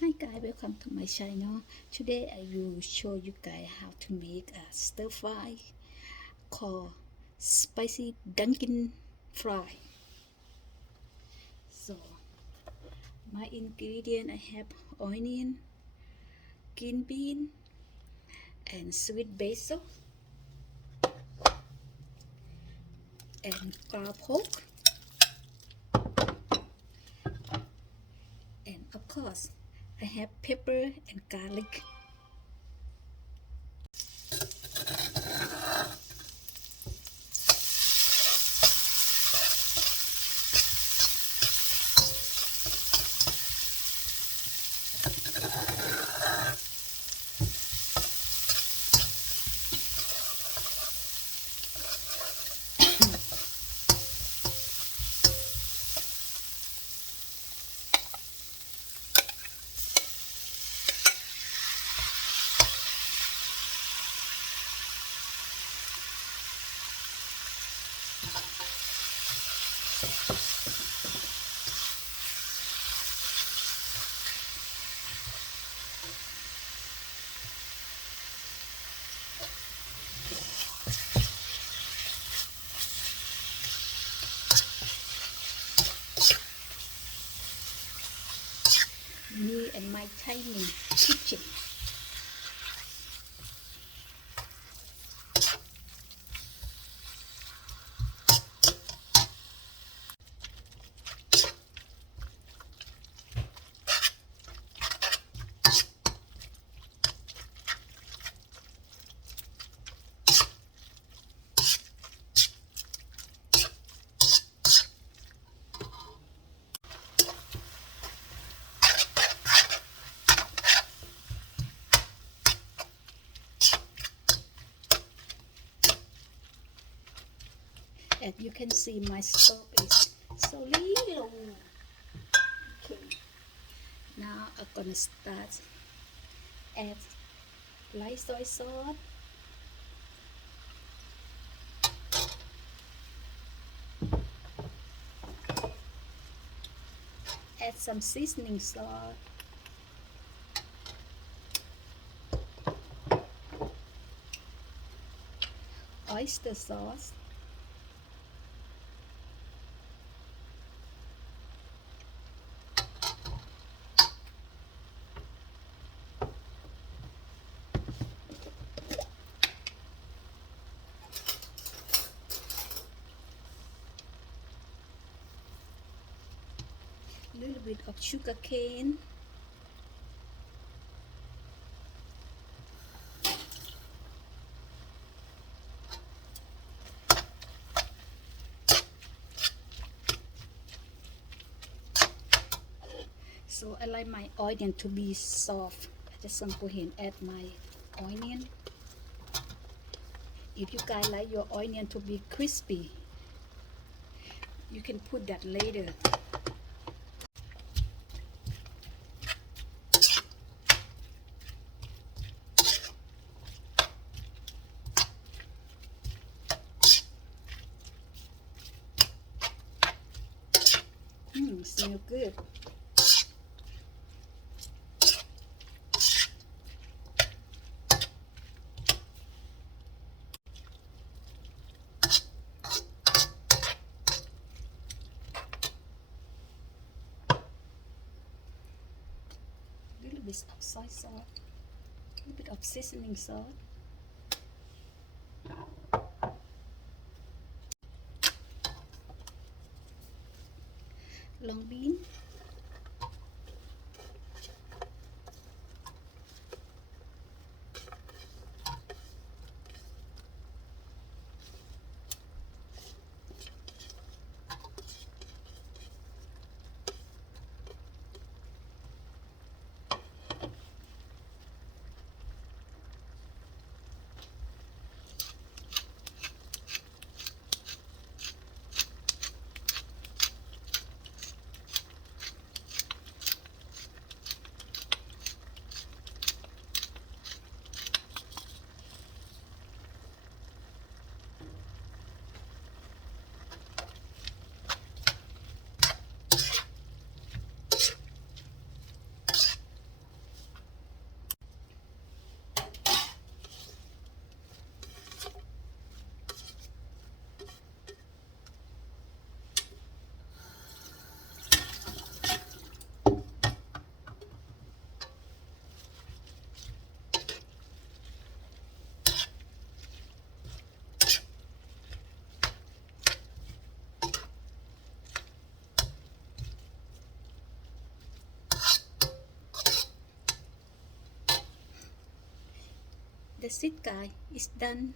Hi guys, welcome to my channel. Today I will show you guys how to make a stir fry called spicy Dunkin fry. So my ingredient, I have onion, green bean, and sweet basil, and ground pork, and of course I have pepper and garlic. Me and my tiny kitchen. As you can see, my stove is so little. Okay, now I'm gonna start add light soy sauce, add some seasoning salt, oyster sauce, a little bit of sugar cane, so I like my onion to be soft. I just gonna go ahead and add my onion. If you guys like your onion to be crispy, you can put that later. Smell good. A little bit of soy sauce, a little bit of seasoning salt, long bean, That's it, guys. It's done.